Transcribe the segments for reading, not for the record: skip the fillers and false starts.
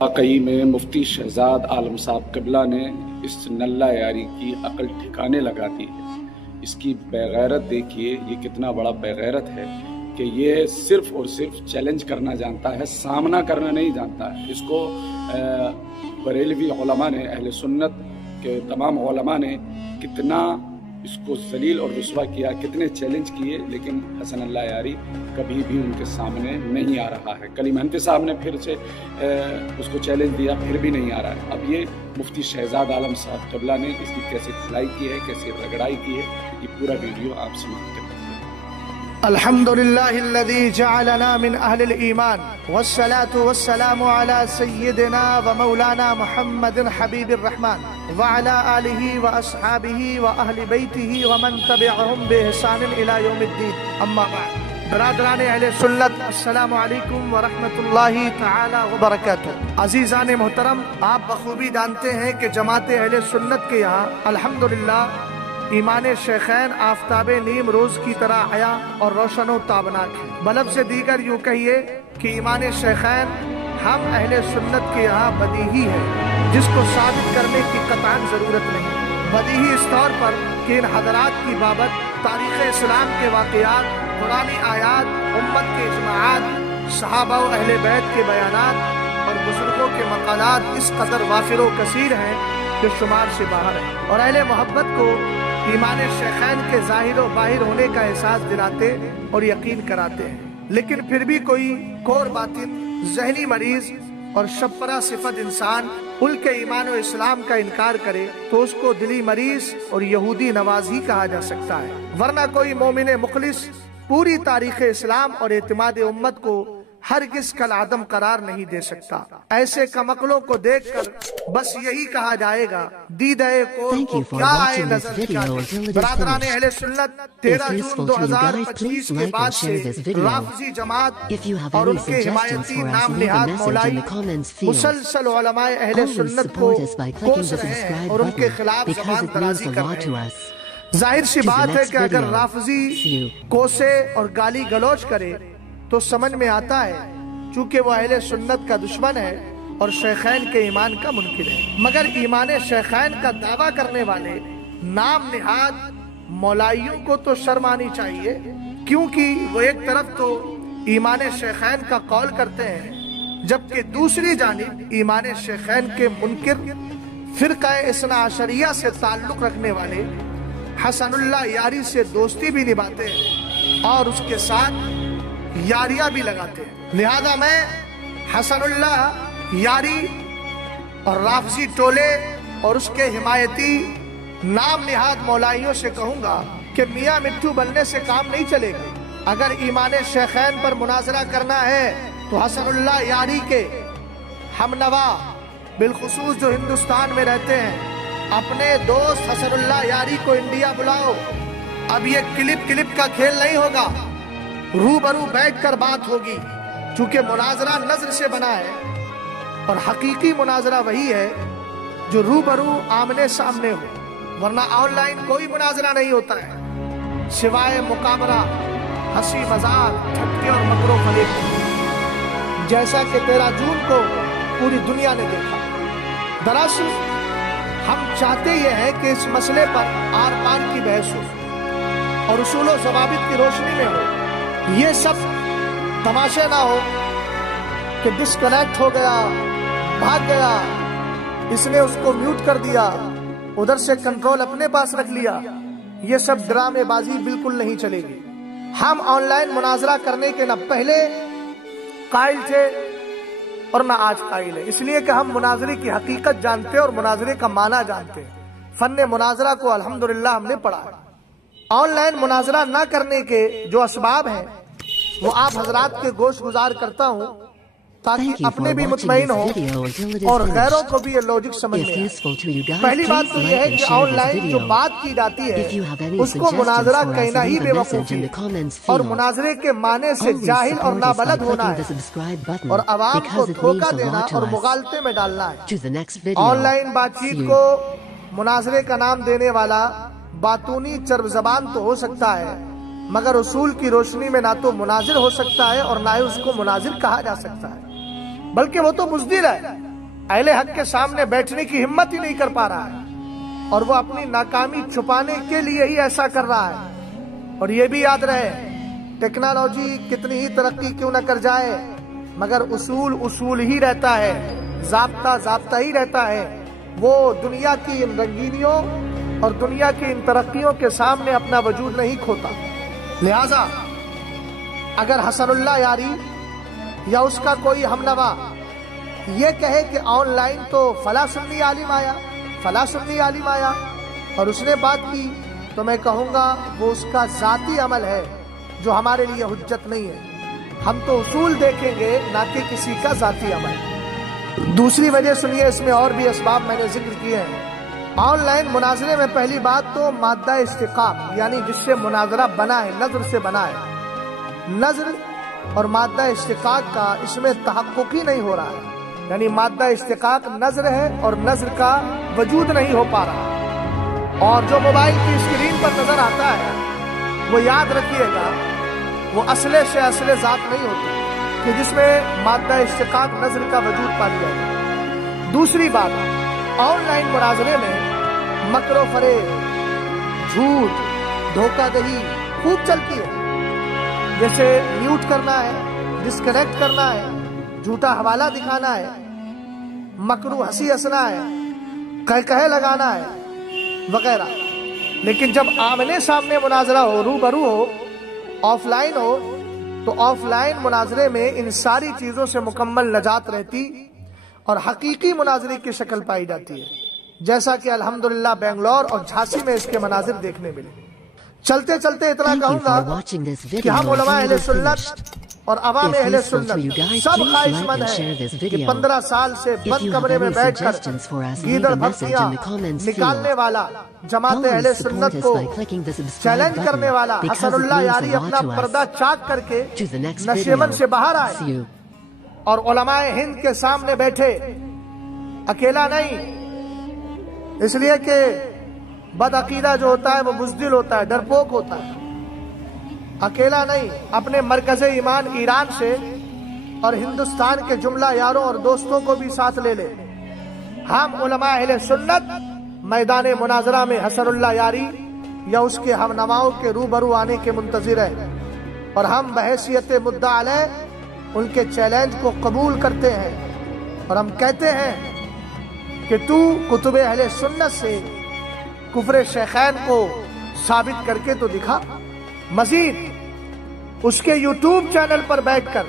واقعی میں مفتی شہزاد عالم صاحب قبلہ نے اس نلہ یاری کی عقل ٹھکانے لگا دی ہے۔ اس کی بغیرت دیکھیے، یہ کتنا بڑا بغیرت ہے کہ یہ صرف اور صرف چیلنج کرنا جانتا ہے، سامنا کرنا نہیں جانتا ہے۔ اس کو بریلوی علماء نے، اہل سنت کے تمام علماء نے کتنا اس کو ذلیل اور رسوا کیا، کتنے چیلنج کیے، لیکن حسن اللہ یاری کبھی بھی ان کے سامنے نہیں آ رہا ہے۔ کلیم ہنفی صاحب نے پھر سے اس کو چیلنج دیا، پھر بھی نہیں آ رہا ہے۔ اب یہ مفتی شہزاد عالم صاحب قبلہ نے اس کی کیسے کھلائی کی ہے، کیسے رگڑائی کی ہے، یہ پورا ویڈیو آپ سماعت کریں۔ الحمدللہ الذی جعلنا من اہل الایمان والصلاة والسلام علی سیدنا و مولانا محمد حبیب الرحمن وعلی آلہ واصحابہ واہل بیتہ ومن تبعہم بإحسان الی یوم الدین، اما بعد۔ برادران اہل سنت، السلام علیکم ورحمۃ اللہ تعالی وبرکاتہ۔ عزیزان محترم، آپ بخوبی جانتے ہیں کہ جماعت اہل سنت کے یہاں الحمدللہ ایمان شیخین آفتاب نیم روز کی طرح حیا اور روشن و تابناک ہے۔ بلب سے دیگر یوں کہیے کہ ایمان شیخین ہم اہل سنت کے یہاں بدیہی ہے، جس کو ثابت کرنے کی قطعاً ضرورت نہیں۔ بدیہی اس طور پر کہ ان حضرات کی بابت تاریخ اسلام کے واقعات، قرآنی آیات، امت کے اجماعات، صحابہ و اہل بیت کے بیانات اور بزرگوں کے مقالات اس قدر وافر و کثیر ہیں جو شمار سے باہر ہیں، اور اہل محبت کو ایمان شیخین کے ظاہر و باہر ہونے کا احساس دلاتے اور یقین کراتے ہیں۔ لیکن پھر بھی کوئی کور باطن، ذہنی مریض اور شپرا صفت انسان ملک ایمان و اسلام کا انکار کرے تو اس کو دلی مریض اور یہودی نواز ہی کہا جا سکتا ہے، ورنہ کوئی مومن مخلص پوری تاریخ اسلام اور اعتماد امت کو ہرگز کالعدم قرار نہیں دے سکتا۔ ایسے کمقلوں کو دیکھ کر بس یہی کہا جائے گا، دیدہ کور کو کیا آئے نظر چاہتے۔ برادران اہل سنت، 13 جون 2025 کے بعد سے رافضی جماعت اور ان کے حمایتی نام نہاد مولائی مسلسل علماء اہل سنت کو کوس رہے ہیں اور ان کے خلاف زبان درازی کر رہے ہیں۔ ظاہر سی بات ہے کہ اگر رافضی کوسے اور گالی گلوچ کرے تو سمجھ میں آتا ہے، چونکہ وہ اہل سنت کا دشمن ہے اور شیخین کے ایمان کا منکر ہے۔ مگر ایمان شیخین کا دعویٰ کرنے والے نام نہاد مولائیوں کو تو شرم آنی چاہیے، کیونکہ وہ ایک طرف تو ایمان شیخین کا قول کرتے ہیں، جبکہ دوسری جانب ایمان شیخین کے منکر فرقہ اثنا عشریہ سے تعلق رکھنے والے حسن اللہ یاری سے دوستی بھی نبھاتے ہیں اور اس کے ساتھ یاریاں بھی لگاتے ہیں۔ لہذا میں حسن اللہ یاری اور رافضی ٹولے اور اس کے حمایتی نام نہاد مولائیوں سے کہوں گا کہ میاں مٹھو بننے سے کام نہیں چلے گا۔ اگر ایمان شیخین پر مناظرہ کرنا ہے تو حسن اللہ یاری کے ہم نوا بالخصوص جو ہندوستان میں رہتے ہیں، اپنے دوست حسن اللہ یاری کو انڈیا بلاؤ۔ اب یہ کلپ کا کھیل نہیں ہوگا، روبرو بیٹھ کر بات ہوگی، چونکہ مناظرہ نظر سے بنا ہے اور حقیقی مناظرہ وہی ہے جو روبرو آمنے سامنے ہو، ورنہ آن لائن کوئی مناظرہ نہیں ہوتا ہے سوائے مقابلہ، ہنسی مذاق، ٹھٹکے اور مکر و فریب، جیسا کہ 13 جون کو پوری دنیا نے دیکھا۔ دراصل ہم چاہتے یہ ہیں کہ اس مسئلے پر آر پار کی بحث ہو اور اصول و ضوابط کی روشنی میں ہو۔ یہ سب تماشے نہ ہو کہ ڈسکنیکٹ ہو گیا، بھاگ گیا، اس نے اس کو میوٹ کر دیا، ادھر سے کنٹرول اپنے پاس رکھ لیا۔ یہ سب ڈرامے بازی بالکل نہیں چلے گی۔ ہم آن لائن مناظرہ کرنے کے نہ پہلے قائل تھے اور نہ آج قائل ہے، اس لیے کہ ہم مناظرے کی حقیقت جانتے ہیں اور مناظرے کا معنی جانتے ہیں۔ فن مناظرہ کو الحمدللہ ہم نے پڑھا ہے۔ آن لائن مناظرہ نہ کرنے کے جو اسباب ہیں وہ آپ حضرات کے گوش گزار کرتا ہوں تاکہ اپنے بھی مطمئن ہوں اور غیروں کو بھی یہ لوجک سمجھ میں آئے۔ پہلی بات تو یہ ہے کہ آن لائن جو بات کی جاتی ہے اس کو مناظرہ کہنا ہی بے وقوفی ہے اور مناظرے کے معنی سے جاہل اور نابلد ہونا ہے اور عوام کو دھوکہ دینا اور مغالطے میں ڈالنا ہے۔ آن لائن بات چیت کو مناظرے کا نام دینے والا باتونی چرب زبان تو ہو سکتا ہے، مگر اصول کی روشنی میں نہ تو مناظر ہو سکتا ہے اور نہ ہی اس کو مناظر کہا جا سکتا ہے، بلکہ وہ تو بزدل ہے۔ اہل حق کے سامنے بیٹھنے کی ہمت ہی نہیں کر پا رہا ہے، اور وہ اپنی ناکامی چھپانے کے لیے ہی ایسا کر رہا ہے۔ اور یہ بھی یاد رہے، ٹیکنالوجی کتنی ہی ترقی کیوں نہ کر جائے، مگر اصول ہی رہتا ہے، ضابطہ ہی رہتا ہے۔ وہ دنیا کی ان رنگینیوں اور دنیا کی ان ترقیوں کے سامنے اپنا وجود نہیں کھوتا۔ لہذا اگر حسن اللہ یاری یا اس کا کوئی ہمنوا یہ کہے کہ آن لائن تو فلاں سنی عالم آیا اور اس نے بات کی، تو میں کہوں گا وہ اس کا ذاتی عمل ہے جو ہمارے لیے حجت نہیں ہے۔ ہم تو اصول دیکھیں گے، نہ کہ کسی کا ذاتی عمل۔ دوسری وجہ سنیے، اس میں اور بھی اسباب میں نے ذکر کیے ہیں۔ آن لائن مناظرے میں پہلی بات تو مادہ اشتقاق، یعنی جس سے مناظرہ بنا ہے، نظر سے بنا ہے، نظر اور مادہ اشتقاق کا اس میں تحقق ہی نہیں ہو رہا ہے، یعنی مادہ اشتقاق نظر ہے اور نظر کا وجود نہیں ہو پا رہا۔ اور جو موبائل کی اسکرین پر نظر آتا ہے وہ یاد رکھیے گا، وہ اصل سے اصل ذات نہیں ہوتی کہ جس میں مادہ اشتقاق نظر کا وجود پا لیا ہے۔ دوسری بات، آن لائن مناظرے میں مکر و فریب، جھوٹ، دھوکہ دہی خوب چلتی ہے، جیسے میوٹ کرنا ہے، ڈسکنیکٹ کرنا ہے، جھوٹا حوالہ دکھانا ہے، مکرو ہنسی ہنسنا ہے، کہہ لگانا ہے وغیرہ۔ لیکن جب آمنے سامنے مناظرہ ہو، روبرو ہو، آف لائن ہو، تو آف لائن مناظرے میں ان ساری چیزوں سے مکمل نجات رہتی اور حقیقی مناظرے کی شکل پائی جاتی ہے، جیسا کہ الحمدللہ بنگلور اور جھانسی میں اس کے مناظر دیکھنے ملے۔ چلتے چلتے اتنا کہوں گا کہ ہم علماء اہل سنت اور عوام اہل سنت سب خواہش مند ہیں کہ 15 سال سے بند کمرے میں بیٹھ کر گیدڑ بھکتیاں نکالنے والا، جماعت اہل سنت کو چیلنج کرنے والا حسن اللہ یاری اپنا پردہ چاک کر کے نشیمن سے باہر آئے اور علماء ہند کے سامنے بیٹھے، اکیلا نہیں، اس لیے کہ بد عقیدہ جو ہوتا ہے وہ بزدل ہوتا ہے، ڈرپوک ہوتا ہے۔ اکیلا نہیں، اپنے مرکز ایمان ایران سے اور ہندوستان کے جملہ یاروں اور دوستوں کو بھی ساتھ لے لے۔ ہم علماء اہل سنت میدان مناظرہ میں حسن اللہ یاری یا اس کے ہمنواؤں کے روبرو آنے کے منتظر ہیں، اور ہم بحیثیت مدعا علیہ ان کے چیلنج کو قبول کرتے ہیں، اور ہم کہتے ہیں کہ تو کتب اہل سنت سے کفر شیخین کو ثابت کر کے تو دکھا۔ مزید اس کے یوٹیوب چینل پر بیٹھ کر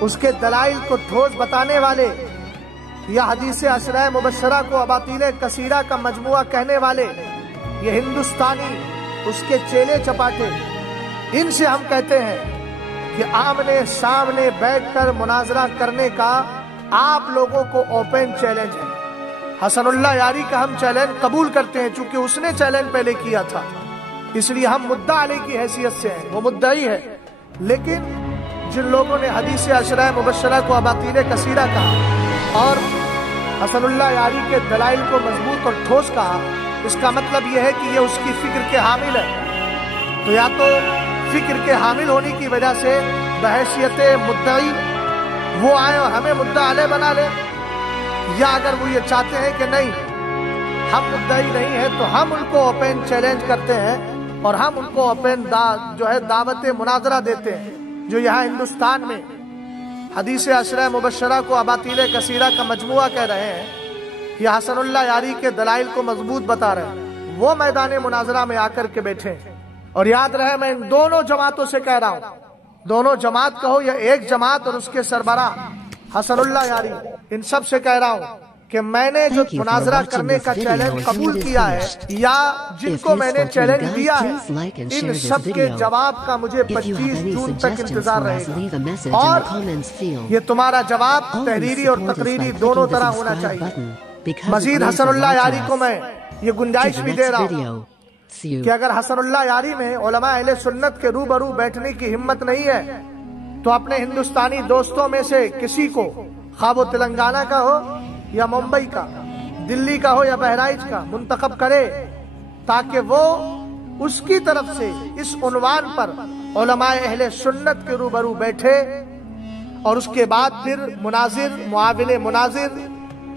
اس کے دلائل کو ٹھوس بتانے والے یا حدیث عشرہ مبشرہ کو اباطیل کثیرہ کا مجموعہ کہنے والے یہ ہندوستانی اس کے چیلے چپاٹے، ان سے ہم کہتے ہیں کہ آمنے سامنے بیٹھ کر مناظرہ کرنے کا آپ لوگوں کو اوپن چیلنج ہے۔ حسن اللہ یاری کا ہم چیلنج قبول کرتے ہیں، چونکہ اس نے چیلنج پہلے کیا تھا، اس لیے ہم مدعا علیہ کی حیثیت سے ہیں، وہ مدعی ہے۔ لیکن جن لوگوں نے حدیث عشرہ مبشرہ کو اباطیل کثیرہ کہا اور حسن اللہ یاری کے دلائل کو مضبوط اور ٹھوس کہا، اس کا مطلب یہ ہے کہ یہ اس کی فکر کے حامل ہے۔ تو یا تو فکر کے حامل ہونے کی وجہ سے بحیثیت مدعی وہ آئے اور ہمیں مدعا علیہ بنا لے، یا اگر وہ یہ چاہتے ہیں کہ نہیں ہم مدعی نہیں ہیں تو ہم ان کو اوپن چیلنج کرتے ہیں اور ہم ان کو اوپن دعوت مناظرہ دیتے ہیں، جو یہاں ہندوستان میں حدیث عشرہ مبشرہ کو اباطیل کثیرہ کا مجموعہ کہہ رہے ہیں، یا حسن اللہ یاری کے دلائل کو مضبوط بتا رہے ہیں، وہ میدان مناظرہ میں آ کر کے بیٹھے۔ اور یاد رہے میں ان دونوں جماعتوں سے کہہ رہا ہوں، دونوں جماعت کہو یا ایک جماعت اور اس کے سربراہ حسن اللہ یاری، ان سب سے کہہ رہا ہوں کہ میں نے جو مناظرہ کرنے کا چیلنج قبول کیا ہے یا جن کو میں نے چیلنج دیا ہے، ان سب کے جواب کا مجھے 25 جون تک انتظار رہے گا، اور یہ تمہارا جواب تحریری اور تقریری دونوں طرح ہونا چاہیے۔ مزید حسن اللہ یاری کو میں یہ گنجائش بھی دے رہا ہوں کہ اگر حسن اللہ یاری میں علماء اہل سنت کے روبرو بیٹھنے کی ہمت نہیں ہے تو اپنے ہندوستانی دوستوں میں سے کسی کو، خواہ وہ تلنگانہ کا ہو یا ممبئی کا، دلی کا ہو یا بہرائچ کا، منتخب کرے تاکہ وہ اس کی طرف سے اس عنوان پر علماء اہل سنت کے روبرو بیٹھے، اور اس کے بعد پھر مناظر، معاون مناظر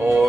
اور